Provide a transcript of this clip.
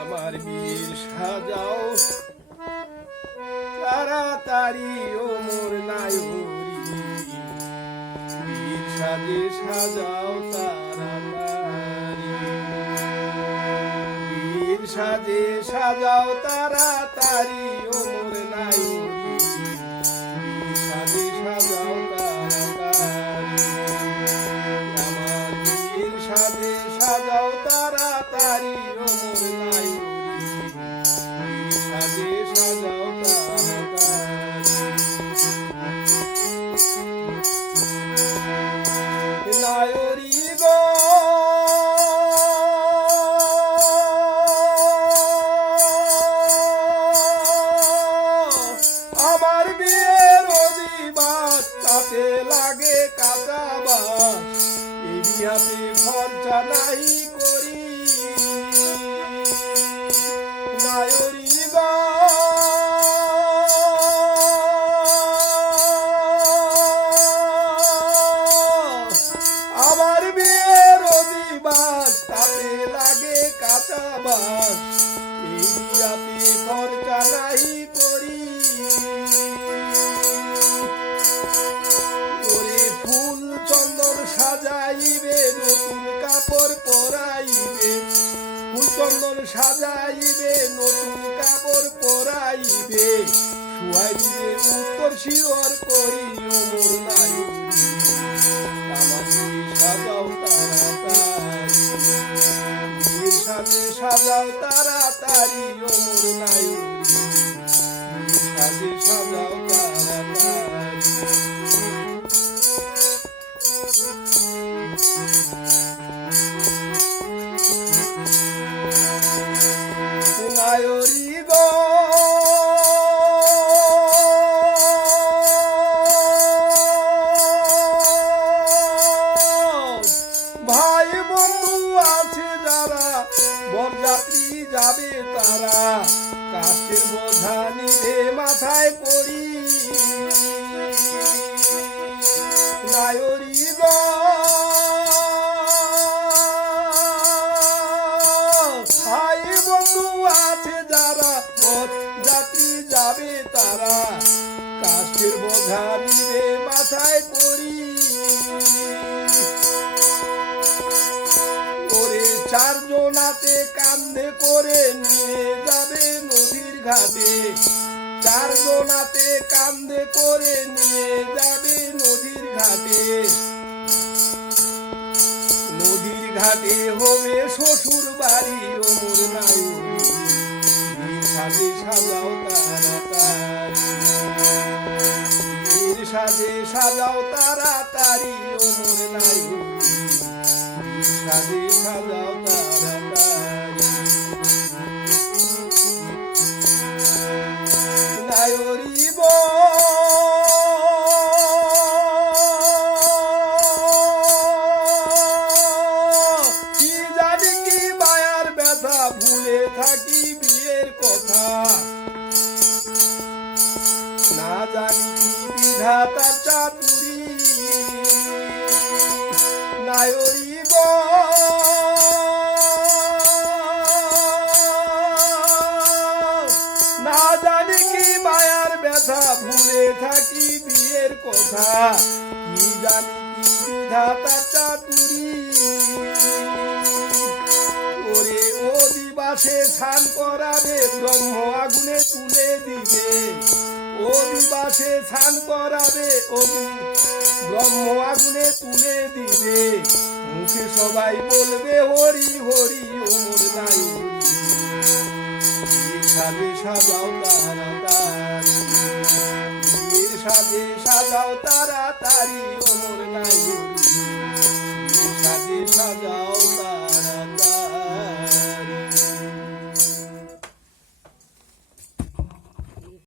আমার বীর সাজাও তাড়াতাড়ি ও মোর নায়রি, বীর সাজে সাজাও তাড়াতাড়ি, বীর সাজে সাজাও তাড়াতাড়ি ও মোর নায়রি, বীর সাজে সাজাও তাড়াতাড়ি, আমার বীর সাজে সাজাও তাড়াতাড়ি ও মোর নায়রি, বীর সাজে সাজাও নায়রি গো আমার বিয়ের অভিবাদ তাতে লাগে কাঁচা বাস, এই বিয়াতে খরচা নাই করি নায়রি গো আমার বিয়ের অভিবাদ তাতে লাগে কাঁচা বাস, এই বিয়াতে খরচা নাই করি ওরে ফুল চন্দন সাজাইবে নতুন কাপড় পরাইবে, ফুল চন্দন সাজাইবে নতুন কাপড় পরাইবে, শুয়াই দিবে উত্তর শিওর করি ও মোর নায়রি, আমার বীর সাজাও তাড়াতাড়ি, বীর সাজে সাজাও তাড়াতাড়ি ও মোর নায়রি, বীর সাজে সাজাও তাড়াতাড়ি। নায়রি গো ভাই বন্ধু আছে যারা বরযাত্রী যাবে তারা, কাষ্ঠের বোঝা নিবে মাথায় করি নায়রি গো ভাই বন্ধু আছে যারা বরযাত্রী যাবে তারা, কাষ্ঠের বোঝা নিবে মাথায় করি ওরে চারজনাতে কান্ধে করে নিয়ে যাবে নদীর ঘাটে, চারজনাতে কান্ধে করে নিয়ে যাবে নদীর ঘাটে, নদীর ঘাটে হবে শ্বশুর বাড়ি ও মোর নায়রি, বীর সাজে সাজাও তাড়াতাড়ি, বীর সাজে সাজাও তাড়াতাড়ি ও মোর নায়রি, বীর সাজে সাজাও তাড়াতাড়ি নায়রি গো কি জানি কি মায়ার ব্যথা ভুলে থাকি বিয়ের কথা, না জানি কি বিধাতার চাতুরি নায়রি গো না জানি কি মায়ার ব্যথা ভুলে থাকি বিয়ের কথা, কি জানি কি বিধাতার চাতুরি ওরে ও দিবাসে স্নান করাবে ব্রহ্ম আগুনে তুলে দিবে, ও দিবাসে স্নান করাবে ব্রহ্ম আগুনে তুলে দিবে, মুখে সবাই বলবে হরি হরি ও মোর নায়রি।